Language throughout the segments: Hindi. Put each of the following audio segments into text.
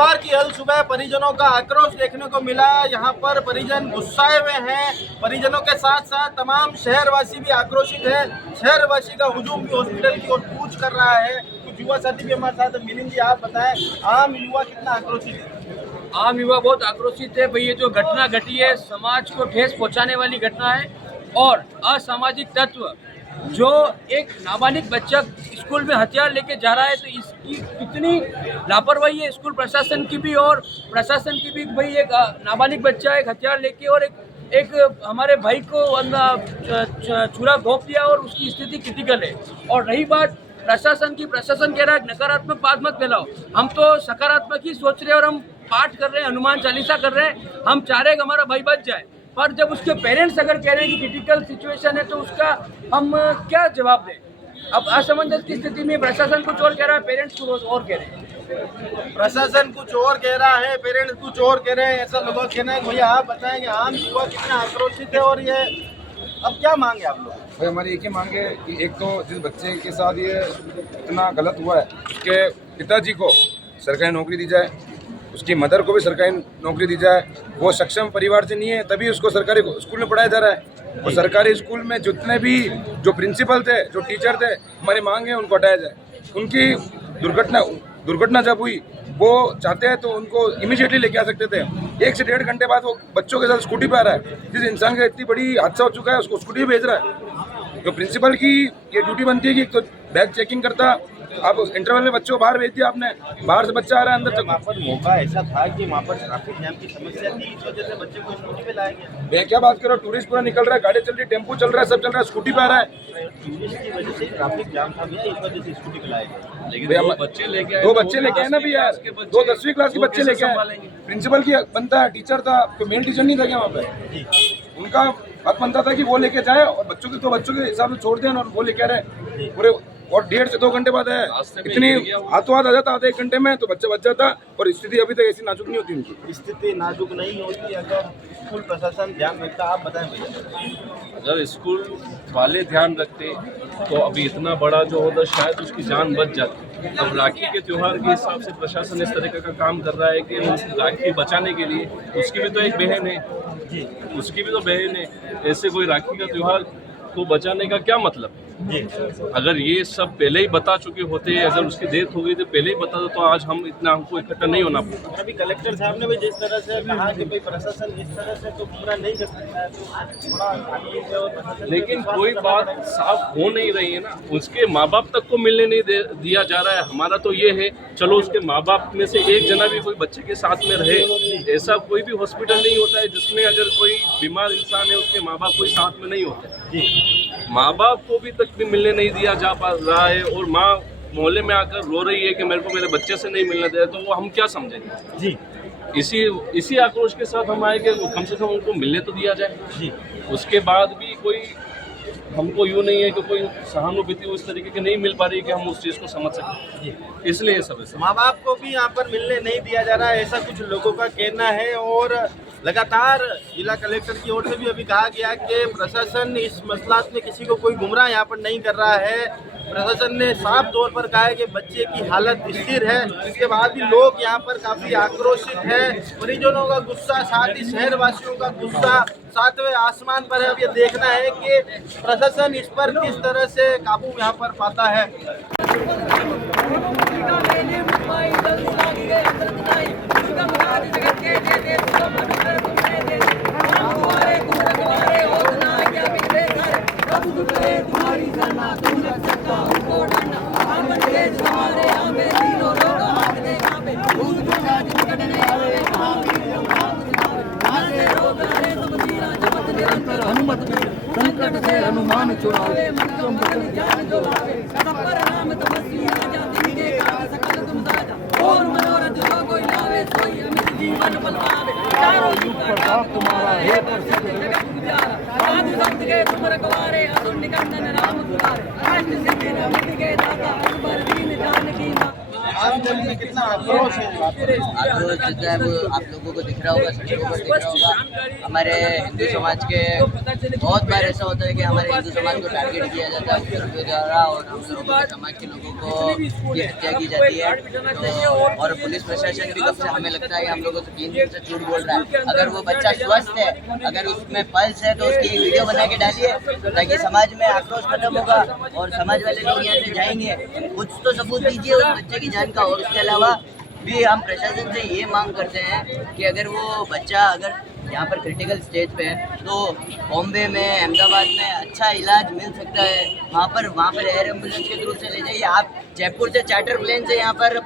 रविवार की हल सुबह परिजनों का आक्रोश देखने को मिला। यहाँ पर परिजन गुस्साए हुए हैं। परिजनों के साथ साथ तमाम शहरवासी भी आक्रोशित है। शहरवासी का हुजूम भी हॉस्पिटल की ओर कूच कर रहा है। कुछ युवा साथी भी हमारे साथ मिलेंगे। आप बताएं, आम युवा कितना आक्रोशित है? आम युवा बहुत आक्रोशित है भाई। ये जो घटना घटी है समाज को ठेस पहुंचाने वाली घटना है और असामाजिक तत्व जो एक नाबालिग बच्चा स्कूल में हथियार लेके जा रहा है, तो इसकी कितनी लापरवाही है स्कूल प्रशासन की भी और प्रशासन की भी। भाई एक नाबालिग बच्चा एक हथियार लेके और एक हमारे भाई को छुरा घोंप दिया और उसकी स्थिति क्रिटिकल है। और रही बात प्रशासन की, प्रशासन कह रहा है नकारात्मक बात मत फैलाओ। हम तो सकारात्मक ही सोच रहे हैं और हम पाठ कर रहे हैं, हनुमान चालीसा कर रहे हैं। हम चाह रहे हैं कि हमारा भाई बच जाए, पर जब उसके पेरेंट्स अगर कह रहे हैं कि क्रिटिकल सिचुएशन है तो उसका हम क्या जवाब दें? अब असमंजस की स्थिति में प्रशासन कुछ और कह रहा है, पेरेंट्स कुछ और कह रहे हैं। प्रशासन कुछ और कह रहा है, पेरेंट्स कुछ और कह रहे हैं, ऐसा लोगों का कहना है। भैया आप बताएं कि आम युवा कितना आक्रोशित है और ये अब क्या मांगे आप लोग? भाई हमारी एक ही मांग है कि एक तो जिस बच्चे के साथ ये इतना गलत हुआ है उसके पिताजी को सरकारी नौकरी दी जाए, उसकी मदर को भी सरकारी नौकरी दी जाए। वो सक्षम परिवार से नहीं है तभी उसको सरकारी स्कूल में पढ़ाया जा रहा है। और सरकारी स्कूल में जितने भी जो प्रिंसिपल थे, जो टीचर थे, हमारी मांग है उनको हटाया जाए। उनकी दुर्घटना जब हुई वो चाहते हैं तो उनको इमीडिएटली लेके आ सकते थे। 1 से 1.5 घंटे बाद वो बच्चों के साथ स्कूटी पे आ रहा है। जिस इंसान का इतनी बड़ी हादसा हो चुका है उसको स्कूटी पे भेज रहा है। तो प्रिंसिपल की ये ड्यूटी बनती है कि तो बैग चेकिंग करता, अब इंटरवल में बच्चों को बाहर भेज दिया आपने, बाहर से बच्चा आ रहा है अंदर। वहाँ पर मौका ऐसा था कि वहाँ पर ट्रैफिक जाम की समस्या थी, इस वजह से बच्चे को स्कूटी पे लाया गया। मैं क्या बात करो, टूरिस्ट पूरा निकल रहा है, गाड़ी चल रही है, टेम्पो चल रहा है, सब चल रहा है, स्कूटी पे आ रहा है। टूरिस्ट की वजह से ट्रैफिक जाम था भैया, इस वजह से स्कूटी पे लाया गया। लेकिन भैया, दो बच्चे लेके आए ना भी यार, 2 10वीं क्लास के बच्चे लेके आए। प्रिंसिपल की बनता है, टीचर था, तो मेन टीचर नहीं था क्या वहाँ पे? उनका हक बनता था कि वो लेके जाए और बच्चों के हिसाब से छोड़ दें और वो लेके आ रहे पूरे। और 1.5 से 2 घंटे बाद है, इतनी हाथों हाथ आ जाता आधे 1 घंटे में तो बच्चा बच जाता। और स्थिति अभी तक ऐसी नाजुक नहीं होती उनकी। स्थिति नाजुक नहीं होती अगर स्कूल प्रशासन ध्यान रखता। आप बताएं भैया। अगर स्कूल वाले ध्यान रखते तो अभी इतना बड़ा जो होता शायद उसकी जान बच जाती। अब राखी के त्यौहार के हिसाब से प्रशासन इस तरीके का काम कर रहा है कि उस राखी बचाने के लिए, उसकी भी तो एक बहन है, उसकी भी तो बहन है। ऐसे कोई राखी का त्यौहार को बचाने का क्या मतलब? अगर ये सब पहले ही बता चुके होते, अगर उसकी डेथ हो गई तो पहले ही बता दो तो आज हमको इकट्ठा नहीं होना पड़ता। अभी कलेक्टर साहब ने भी जिस तरह से कहा कि भाई प्रशासन इस तरह से तो पूरा नहीं कर सकता है, तो थोड़ा कानून से और प्रशासन, लेकिन कोई बात साफ हो नहीं रही है ना। उसके माँ बाप तक को मिलने नहीं दिया जा रहा है। हमारा तो ये है चलो उसके माँ बाप में से एक जना भी कोई बच्चे के साथ में रहे। ऐसा कोई भी हॉस्पिटल नहीं होता है जिसमें अगर कोई बीमार इंसान है उसके माँ बाप कोई साथ में नहीं होते। माँ बाप को भी तक भी मिलने नहीं दिया जा पा रहा है और माँ मोहल्ले में आकर रो रही है कि मेरे को मेरे बच्चे से नहीं मिलने दे, तो वो हम क्या समझेंगे जी। इसी आक्रोश के साथ हम आए कि कम से कम उनको मिलने तो दिया जाए जी। उसके बाद भी कोई हमको यूँ नहीं है कि कोई सहानुभूति उस तरीके की नहीं मिल पा रही कि हम उस चीज़ को समझ सकें, इसलिए ये सब है। माँ बाप को भी यहाँ पर मिलने नहीं दिया जा रहा है, ऐसा कुछ लोगों का कहना है। और लगातार जिला कलेक्टर की ओर से भी अभी कहा गया कि प्रशासन इस मसला में किसी को कोई गुमराह यहाँ पर नहीं कर रहा है। प्रशासन ने साफ तौर पर कहा है कि बच्चे की हालत स्थिर है। इसके बाद भी लोग यहाँ पर काफी आक्रोशित है। परिजनों का गुस्सा, साथ ही शहरवासियों का गुस्सा 7वें आसमान पर है। अब ये देखना है कि प्रशासन इस पर किस तरह से काबू यहाँ पर पाता है। संकट से हनुमान छुड़ावे और मनोरथ जो कोई लावे सोई अमित जीवन बलवावे। चारों युग प्रताप तुम्हारा हे प्रसिद्ध जगत गुजारा। साधु संत के तुम रखवारे, असुर निकंदन राम दुलारे। अष्ट सिद्धि नवनिधि के दाता, अकबर दीन जानकी मां। आमजन में कितना आक्रोश है? आक्रोश जितना है वो आप लोगों को दिख रहा होगा, सड़कों पर दिख रहा होगा। हमारे हिंदू समाज के बहुत बार ऐसा होता है कि हमारे हिंदू समाज को टारगेट किया जाता है के द्वारा और हम लोगों के समाज के लोगों को की हत्या की जाती है। तो और पुलिस प्रशासन भी कब से हमें लगता है कि हम लोगों से 3 दिन से झूठ बोल रहा है। अगर वो बच्चा स्वस्थ है, अगर उसमें पल्स है, तो उसकी वीडियो बना के डालिए ताकि समाज में आक्रोश खत्म होगा और समाज वाले लोग यहाँ से जाएंगे। कुछ तो सबूत दीजिए उस बच्चे की जान का। और उसके अलावा भी हम प्रशासन से ये मांग करते हैं कि अगर वो बच्चा अगर यहाँ पर क्रिटिकल स्टेज पे है तो बॉम्बे में, अहमदाबाद में अच्छा इलाज मिल सकता है। वहाँ पर एयर एम्बुलेंस के थ्रू से ले जाइए। आप जयपुर से चार्टर प्लेन से यहाँ पर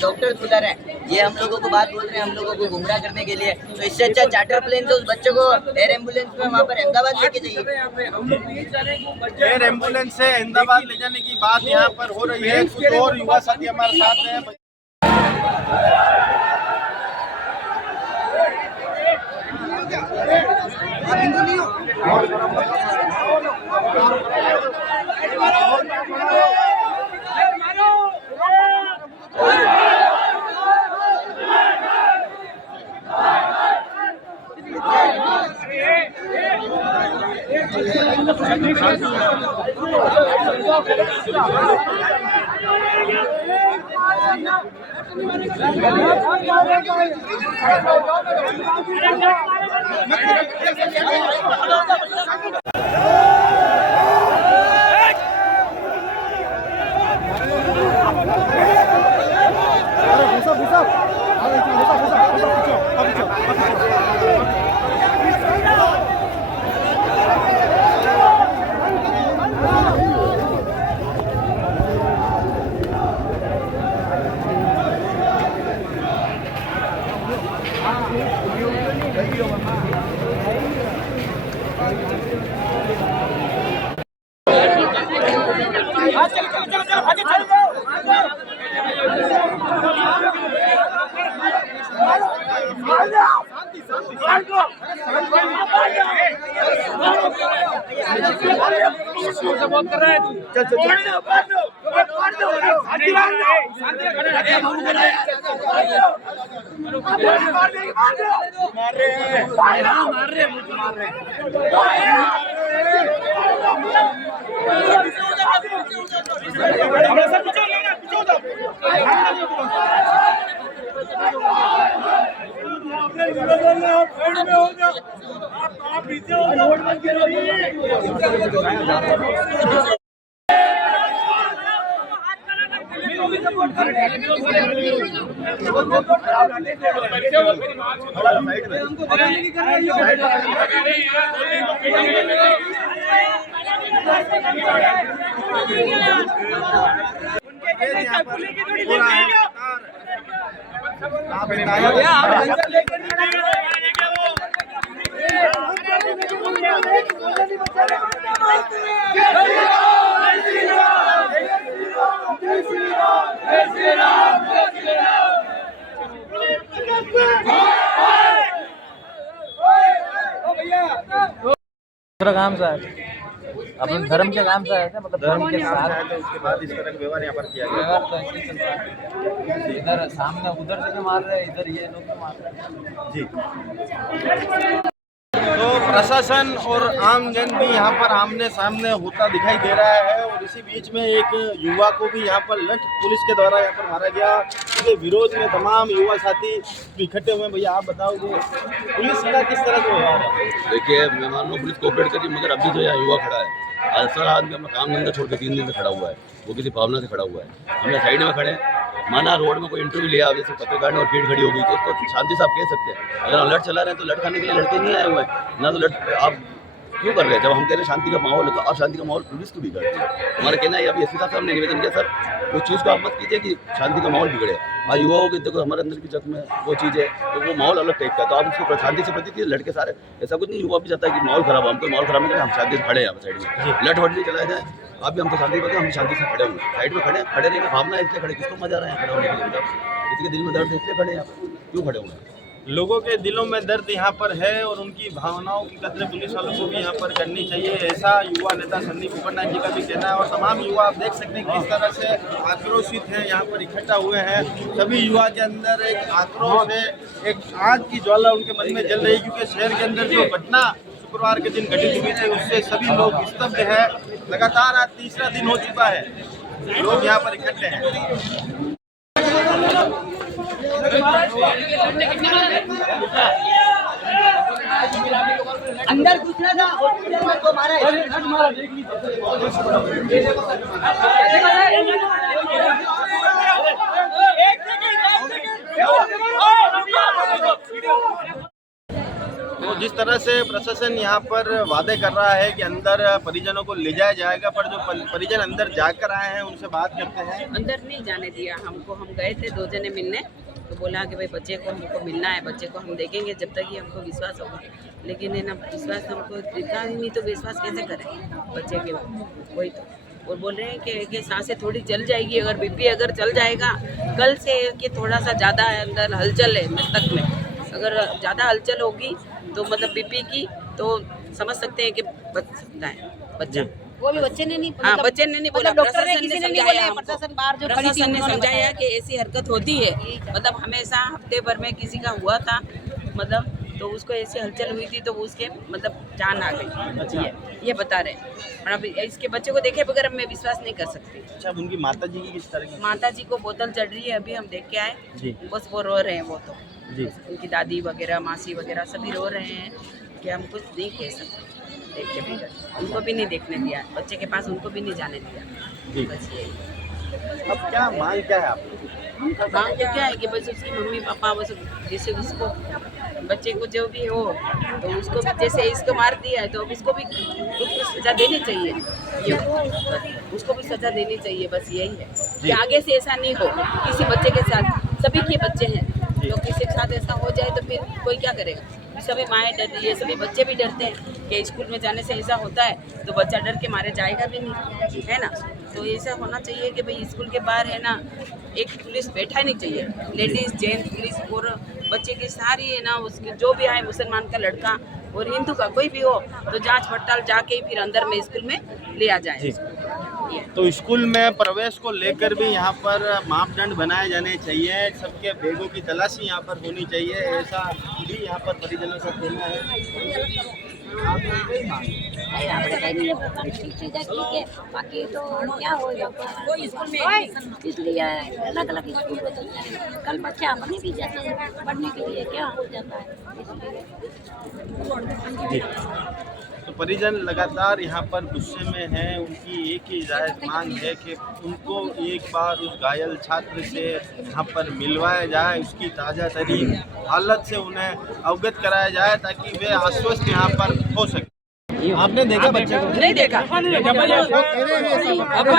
डॉक्टर बुला रहे हैं, ये हम लोगों को बात बोल रहे हैं हम लोगों को गुमराह करने के लिए। तो इससे अच्छा चार्टर प्लेन से उस बच्चे को एयर एम्बुलेंस में वहाँ पर अहमदाबाद लेके जाइए। एयर एम्बुलेंस से अहमदाबाद ले जाने की बात यहाँ पर हो रही है। कुछ और युवा साथी हमारे साथ हैं। दूसरा काम से अपने धर्म के काम से आए थे, मतलब धर्म के साथ। उसके बाद इस तरह का व्यवहार यहाँ पर किया गया। व्यवहार तो ऐसे ही चल रहा है। इधर सामने उधर से भी मार रहे हैं, इधर ये लोग भी मार रहे हैं। जी, तो प्रशासन और आमजन भी यहाँ पर आमने सामने होता दिखाई दे रहा है। और इसी बीच में एक युवा को भी यहाँ पर लठ पुलिस के द्वारा यहाँ पर मारा गया। इसके विरोध में तमाम युवा साथी इकट्ठे हुए। भैया आप बताओगे पुलिस का किस तरह का व्यवहार है? देखिए, मैं मान लो पुलिस कोऑपरेट करी, मगर अभी जो यहाँ युवा खड़ा है, असर आदमी अपना काम धंधा छोड़ के 3 दिन से खड़ा हुआ है, वो किसी भावना से खड़ा हुआ है। हमने साइड में खड़े हैं, माना रोड में कोई इंटरव्यू लिया, जैसे पत्रकार ने और भीड़ खड़ी हो गई, तो उसको शांति से आप कह सकते हैं। अगर हम लड़ चला रहे हैं तो लड़ खाने के लिए लड़के नहीं आए हुए हैं ना, तो लड़ आप क्यों कर रहे हैं? जब हम कह रहे हैं शांति का माहौल है, तो आप शांति का माहौल पुलिस को बिगाड़ती है। हमारा कहना है, अभी एसपी साहब हमने निवेदन किया, सर उस चीज़ को आप मत कीजिए कि शांति का माहौल बिगड़े। हाँ, युवाओं के देखो हमारे अंदर भी जख्म में वो चीज़ है, तो वो माहौल अलग टाइप का, तो आप उसको शांति से प्रति लड़के सारे ऐसा कुछ नहीं। युवा भी चाहता है कि माहौल खराब हो, हमको माहौल खराब नहीं करें, हम शांति से खड़े हैं। साइड में लट वट नहीं चलाया जाए, आप भी हम तो शांति करते हैं, हम शांति से खड़े हुए साइड में खड़े नहीं भावना है इसलिए खड़े। किसको मजा आ रहा है खड़े होने के लिए? किसी के दिल में दर्द है इसलिए खड़े हैं, क्यों खड़े हुए हैं? लोगों के दिलों में दर्द यहाँ पर है और उनकी भावनाओं की कदर पुलिस वालों को भी यहाँ पर करनी चाहिए, ऐसा युवा नेता संदीप उपाध्याय जी का भी कहना है। और तमाम युवा आप देख सकते हैं किस तरह से आक्रोशित हैं, यहाँ पर इकट्ठा हुए हैं। सभी युवा के अंदर एक आक्रोश है, एक आग की ज्वाला उनके मन में जल रही है, क्योंकि शहर के अंदर जो घटना शुक्रवार के दिन घटित हुई थी उससे सभी लोग स्तब्ध हैं। लगातार आज तीसरा दिन हो चुका है, लोग यहाँ पर इकट्ठे हैं। अंदर घुसना था हॉस्पिटल में तो मारा तो जिस तरह से प्रशासन यहाँ पर वादे कर रहा है कि अंदर परिजनों को ले जाया जाएगा, पर जो परिजन अंदर जाकर आए हैं उनसे बात करते हैं। अंदर नहीं जाने दिया हमको। हम गए थे 2 जने मिलने, तो बोला कि भाई बच्चे को हमको मिलना है, बच्चे को हम देखेंगे जब तक ये हमको विश्वास होगा। लेकिन है ना, विश्वास हमको दिखा ही नहीं, तो विश्वास कैसे करें बच्चे के? वही तो और बोल रहे हैं कि सांसें थोड़ी चल जाएगी, अगर बीपी अगर चल जाएगा कल से, कि थोड़ा सा ज़्यादा अंदर हलचल है मस्तक में, अगर ज़्यादा हलचल होगी तो मतलब बीपी की, तो समझ सकते हैं कि बच सकता है बच्चा। वो भी बच्चे ने नहीं, हाँ बच्चे ने नहीं बोला, डॉक्टर ने किसी ने नहीं बोला, प्रशासन बाहर जो खड़ी थी प्रशासन ने उन्होंने समझाया कि ऐसी हरकत होती है, मतलब हमेशा हफ्ते भर में किसी का हुआ था, मतलब तो उसको ऐसी हलचल हुई थी तो उसके मतलब जान आ गई, ये बता रहे हैं। और अब इसके बच्चे को देखे बगैर मैं विश्वास नहीं कर सकती। अच्छा, उनकी माता जी की किस तरह की? माता जी को बोतल चढ़ रही है, अभी हम देख के आए जी। बस वो रो रहे हैं, वो तो जी। उनकी दादी वगैरह मासी वगैरह सभी रो रहे हैं कि हम कुछ नहीं कह सकते, देख के भी उनको भी नहीं देखने दिया, बच्चे के पास उनको भी नहीं जाने दिया। बस यही। अब क्या मांग क्या है आपको? मांग क्या है कि बस उसकी मम्मी पापा बस जैसे उसको बच्चे को जो भी हो तो उसको भी, जैसे इसको मार दिया है तो अब इसको भी कुछ सजा देनी चाहिए, ये उसको भी सजा देनी चाहिए। बस यही है कि आगे से ऐसा नहीं हो किसी बच्चे के साथ, सभी के बच्चे हैं तो किसी के साथ ऐसा हो जाए तो फिर कोई क्या करेगा? सभी माएँ डर रही है, सभी बच्चे भी डरते हैं कि स्कूल में जाने से ऐसा होता है तो बच्चा डर के मारे जाएगा भी नहीं, है ना। तो ऐसा होना चाहिए कि भाई स्कूल के बाहर है ना एक पुलिस बैठा नहीं चाहिए, लेडीज़ जेंट्स पुलिस, और बच्चे की सारी है ना उसके जो भी आए, मुसलमान का लड़का और हिंदू का कोई भी हो तो जांच पड़ताल जाके ही फिर अंदर में स्कूल में लिया जाए। तो स्कूल में प्रवेश को लेकर भी यहाँ पर मापदंड बनाए जाने चाहिए, सबके बैगों की तलाशी यहाँ पर होनी चाहिए, ऐसा भी यहाँ पर परिजनों का कहना है। ठीक है, बाकी तो क्या हो जाता है, इसलिए अलग अलग स्कूल में चलते हैं। कल बच्चे अपने भी जाते हैं पढ़ने के लिए, क्या हो जाता है इसलिए। तो परिजन लगातार यहाँ पर गुस्से में हैं, उनकी एक ही जायज़ मांग है कि उनको एक बार उस घायल छात्र से यहाँ पर मिलवाया जाए, उसकी ताज़ा तरीन हालत से उन्हें अवगत कराया जाए ताकि वे आश्वस्त यहाँ पर हो सके। आपने देखा बच्चे को? नहीं देखा, अब हमें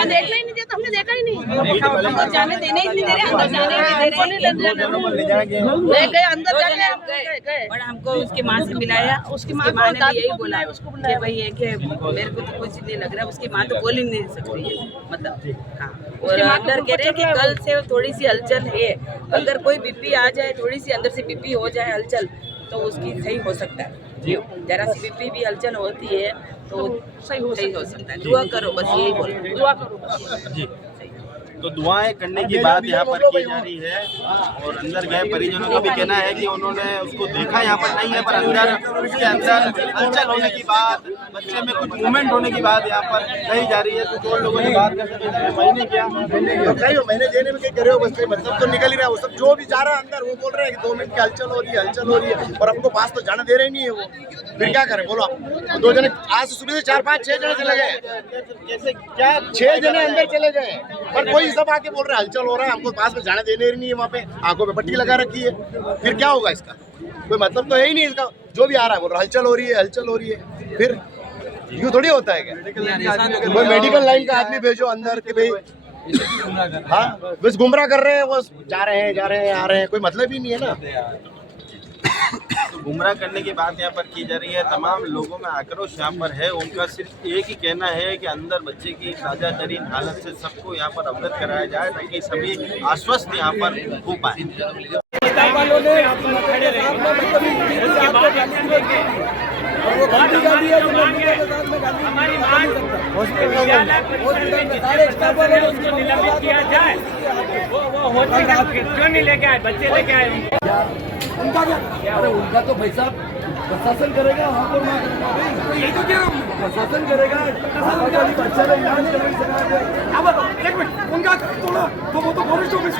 देखना ही नहीं देता, हमने देखा ही नहीं, अंदर जाने देने ही नहीं दे रहे, अंदर जाने ही नहीं दे रहे, ले जाएंगे गए अंदर जाने हम गए, और हमको उसकी माँ से मिलाया, उसकी माँ ने भी यही बोला कि भाई ये कि मेरे को तो कुछ नहीं लग रहा, उसकी माँ तो बोल ही नहीं सकती है, मतलब हाँ। और अंदर कह रहे हैं कि कल से थोड़ी सी हलचल है, अगर कोई बीपी आ जाए, थोड़ी सी अंदर से बीपी हो जाए हलचल तो उसकी सही हो सकता है, जरा सी बीपी भी हलचल होती है तो सही हो सकता है। दुआ करो, बस यही बोलो, दुआ करो जी। तो दुआएं करने की बात यहाँ पर की जा रही है। और अंदर गए परिजनों का भी कहना है कि उन्होंने उसको देखा यहाँ पर नहीं है, पर अंदर उसके अंदर हलचल होने की बात, बच्चे में कुछ मूवमेंट होने की बात यहाँ पर कही जा रही है। कुछ और लोगों ने बात करते महीने क्या महीने देने में क्या करे हो, बस मतलब तो निकल ही रहा है। वो सब जो भी जा रहा है अंदर वो बोल रहे हैं कि 2 मिनट की हलचल हो रही है और हमको पास तो जाने दे रहे नहीं है वो, फिर क्या करें बोलो आप। 2 जने आज सुबह से 4, 5, 6 जने चले गए, कैसे क्या 6 जने अंदर चले गए, पर कोई सब आके बोल रहे हैं हलचल हो रहा है, हमको पास में जाने देने नहीं है। वहाँ पे आंखों पे पट्टी लगा रखी है, फिर क्या होगा इसका? कोई मतलब तो है ही नहीं इसका। जो भी आ रहा है बोल रहा हलचल हो रही है, फिर यूँ थोड़ी होता है क्या? कोई मेडिकल लाइन का आदमी भेजो अंदर कि भाई हाँ बस गुमराह कर रहे हैं, वो जा रहे हैं आ रहे हैं, कोई मतलब ही नहीं है ना। तो गुमराह करने की बात यहाँ पर की जा रही है। तमाम लोगों में आक्रोश यहाँ पर है, उनका सिर्फ एक ही कहना है कि अंदर बच्चे की ताज़ा तरीन हालत से सबको यहाँ पर अवगत कराया जाए ताकि सभी आश्वस्त यहाँ पर हो पाए। स्टाफ वालों ने इसकी मदद के साथ में बदतमीजी की थी, आपको गाली दी और वो गंदी गाली है जो लड़कियों के साथ में गाली हमारी मांग हॉस्पिटल में सारे स्टाफ वालों ने उसकी निलंबित किया जाए। वो हॉस्पिटल क्यों नहीं लेके आए, बच्चे लेके आए उनका क्या? अरे उनका तो भाई साहब प्रशासन करेगा, वहाँ पर ना करेगा, यही तो क्या प्रशासन करेगा। बच्चा ने इलाज करेगा। अब एक मिनट उनका तोड़ा तो वो तो फॉरेस्ट ऑफिस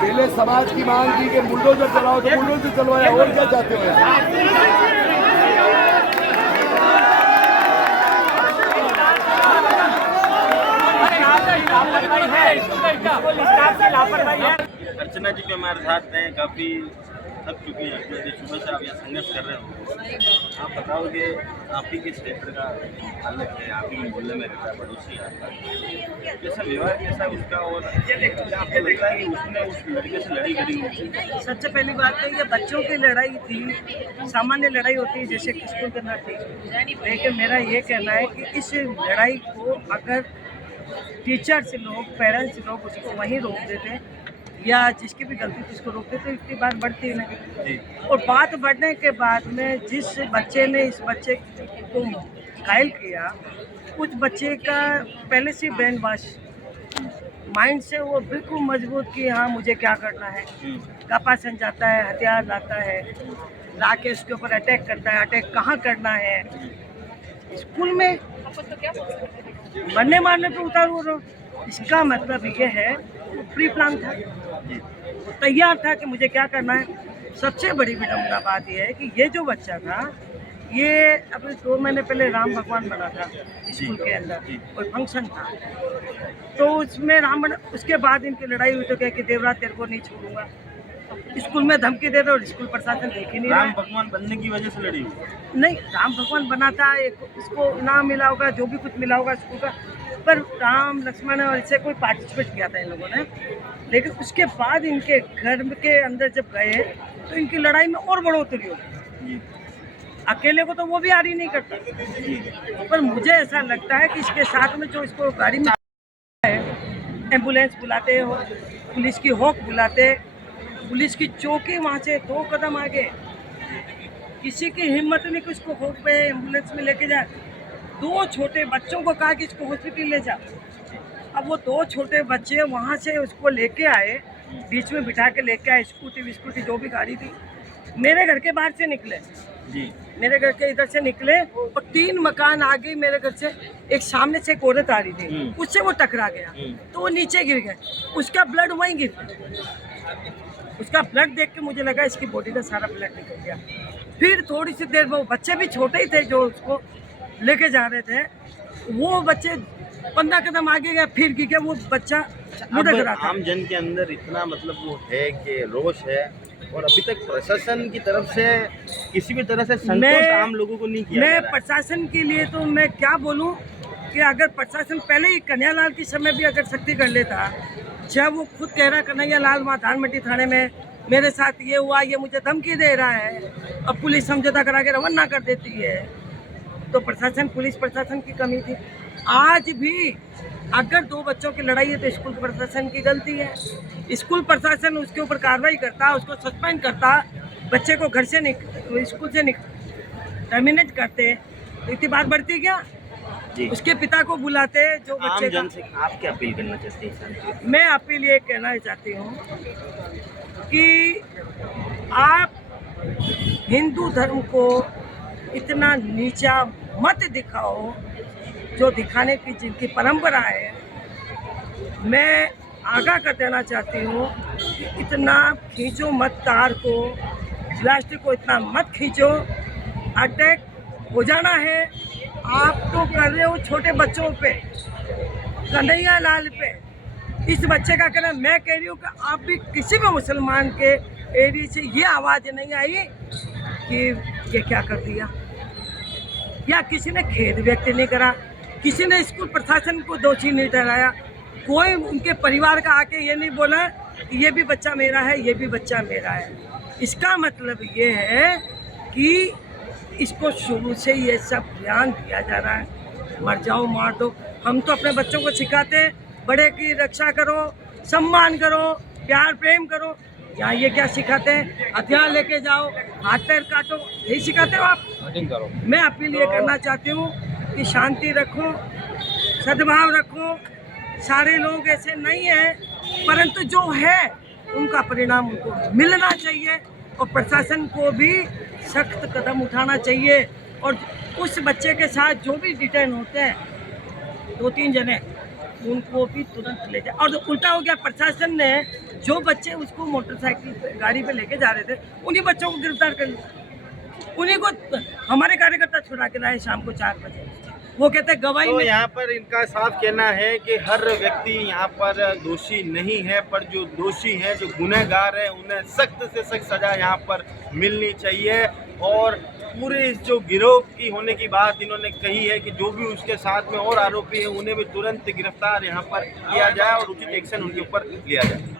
पहले समाज की मांग थी कि बुलडोजर चलाओ तो बुलडोजर चलवाया, और क्या चाहते हो यार? अर्चना जी भी हमारे साथ हैं, काफ़ी थक चुकी हैं अपने जो सुबह से आप यहाँ संघर्ष कर रहे हो। आप बताओगे आप ही के क्षेत्र का हालत है, आप ही मोहल्ले में रहता है, पड़ोसी आता जैसा व्यवहार कैसा उसका, और आपको लगता है कि उसने उस लड़के से लड़ी करी हो? सबसे पहली बात तो ये बच्चों की लड़ाई थी, सामान्य लड़ाई होती है जैसे स्कूल के अंदर थी, लेकिन मेरा ये कहना है कि इस लड़ाई को अगर टीचर्स लोग, पेरेंट्स लोग उसको वहीं रोक देते या जिसकी भी गलती थी उसको रोक देते, इतनी बात बढ़ती नहीं। और बात बढ़ने के बाद में जिस बच्चे ने इस बच्चे को घायल किया, उस बच्चे का पहले से ब्रेन वॉश माइंड से वो बिल्कुल मजबूत कि हाँ मुझे क्या करना है। कपासन जाता है, हथियार लाता है, लाके उसके ऊपर अटैक करता है। अटैक कहाँ करना है? स्कूल में मरने मारने पे उतारू रहो। इसका मतलब ये है प्री प्लान था, तैयार था कि मुझे क्या करना है। सबसे बड़ी विडम्बना बात यह है कि ये जो बच्चा था, ये अभी 2 महीने पहले राम भगवान बना था स्कूल के अंदर, कोई फंक्शन था, तो उसमें राम बना। उसके बाद इनकी लड़ाई हुई तो क्या कि देवराज तेरे को नहीं छोड़ूंगा, स्कूल में धमकी दे रहे और स्कूल प्रशासन देख ही नहीं रहा। राम भगवान बनने की वजह से लड़ी हुई? नहीं, राम भगवान बना था, इसको इनाम मिला होगा, जो भी कुछ मिला होगा स्कूल का, पर राम लक्ष्मण और इससे कोई पार्टिसिपेट किया था इन लोगों ने। लेकिन उसके बाद इनके घर के अंदर जब गए तो इनकी लड़ाई में और बढ़ोतरी हो गई। अकेले को तो वो भी आरी नहीं करता, पर मुझे ऐसा लगता है कि इसके साथ में जो इसको गाड़ी में एम्बुलेंस बुलाते हो, पुलिस की हॉक बुलाते, पुलिस की चौकी वहाँ से 2 कदम आगे, किसी की हिम्मत नहीं कि उसको हॉक पे एम्बुलेंस में लेके जाए। 2 छोटे बच्चों को कहा कि इसको हॉस्पिटल ले जा। अब वो 2 छोटे बच्चे वहाँ से उसको लेके आए, बीच में बिठा के लेके आए, स्कूटी जो भी गाड़ी थी, मेरे घर के बाहर से निकले जी, मेरे घर के इधर से निकले और 3 मकान आगे मेरे घर से एक सामने से एक औरत आ रही थी, उससे वो टकरा गया तो वो नीचे गिर गए, उसका ब्लड वहीं गिर गया। उसका ब्लड देख के मुझे लगा इसकी बॉडी का सारा ब्लड निकल गया। फिर थोड़ी सी देर में वो बच्चे भी छोटे ही थे जो उसको लेके जा रहे थे, वो बच्चे 15 कदम आगे गए, फिर गिर गया, वो बच्चा लुढ़क रहा था। आम जन के अंदर इतना मतलब वो है कि रोष है, और अभी तक प्रशासन की तरफ से किसी भी तरह से संतोष आम लोगों को नहीं किया। मैं प्रशासन के लिए तो मैं क्या बोलूं कि अगर प्रशासन पहले ही कन्हैयालाल के समय भी अगर सख्ती कर लेता, जब वो खुद कह रहा कन्हैयालाल वहाँ धानमंडी थाने में मेरे साथ ये हुआ, ये मुझे धमकी दे रहा है, अब पुलिस समझौता करा के रवाना कर देती है, तो प्रशासन, पुलिस प्रशासन की कमी थी। आज भी अगर 2 बच्चों की लड़ाई है तो स्कूल प्रशासन की गलती है। स्कूल प्रशासन उसके ऊपर कार्रवाई करता, उसको सस्पेंड करता, बच्चे को घर से स्कूल से टर्मिनेट करते, तो इतनी बात बढ़ती क्या? उसके पिता को बुलाते, जो बच्चे आम जन से आप क्या अपील करना चाहते हैं? मैं अपील ये कहना चाहती हूँ कि आप हिंदू धर्म को इतना नीचा मत दिखाओ जो दिखाने की जिनकी परंपरा है। मैं आगाह कर देना चाहती हूँ कि इतना खींचो मत तार को, प्लास्टिक को इतना मत खींचो, अटैक हो जाना है। आप तो कर रहे हो छोटे बच्चों पे, कन्हैयालाल पे, इस बच्चे का कहना, मैं कह रही हूँ कि आप भी किसी भी मुसलमान के एरिया से ये आवाज़ नहीं आई कि ये क्या कर दिया, या किसी ने खेद व्यक्त नहीं करा, किसी ने स्कूल प्रशासन को दोषी नहीं ठहराया, कोई उनके परिवार का आके ये नहीं बोला कि ये भी बच्चा मेरा है, ये भी बच्चा मेरा है। इसका मतलब ये है कि इसको शुरू से ये सब ध्यान दिया जा रहा है, मर जाओ मार दो। हम तो अपने बच्चों को सिखाते हैं बड़े की रक्षा करो, सम्मान करो, प्यार प्रेम करो। यहाँ ये क्या सिखाते हैं? हथियार लेके जाओ, हाथ पैर काटो, यही सिखाते हो आप? करो। मैं अपील ये करना चाहती हूँ कि शांति रखो, सद्भाव रखो। सारे लोग ऐसे नहीं हैं, परंतु जो है उनका परिणाम उनको मिलना चाहिए और प्रशासन को भी सख्त कदम उठाना चाहिए। और उस बच्चे के साथ जो भी डिटेन होते हैं 2-3 जने, उनको भी तुरंत ले जाए। और उल्टा हो गया, प्रशासन ने जो बच्चे उसको मोटरसाइकिल पे गाड़ी पे लेके जा रहे थे उन्हीं बच्चों को गिरफ्तार कर लिया। उन्हीं को हमारे कार्यकर्ता छुड़ा के लाए शाम को 4 बजे। वो कहते गवाही तो में। यहाँ पर इनका साफ कहना है कि हर व्यक्ति यहाँ पर दोषी नहीं है, पर जो दोषी हैं, जो गुनहगार हैं, उन्हें सख्त से सख्त सजा यहाँ पर मिलनी चाहिए। और पूरे इस जो गिरोह की होने की बात इन्होंने कही है कि जो भी उसके साथ में और आरोपी हैं उन्हें भी तुरंत गिरफ्तार यहाँ पर किया जाए और उचित एक्शन उनके ऊपर लिया जाए।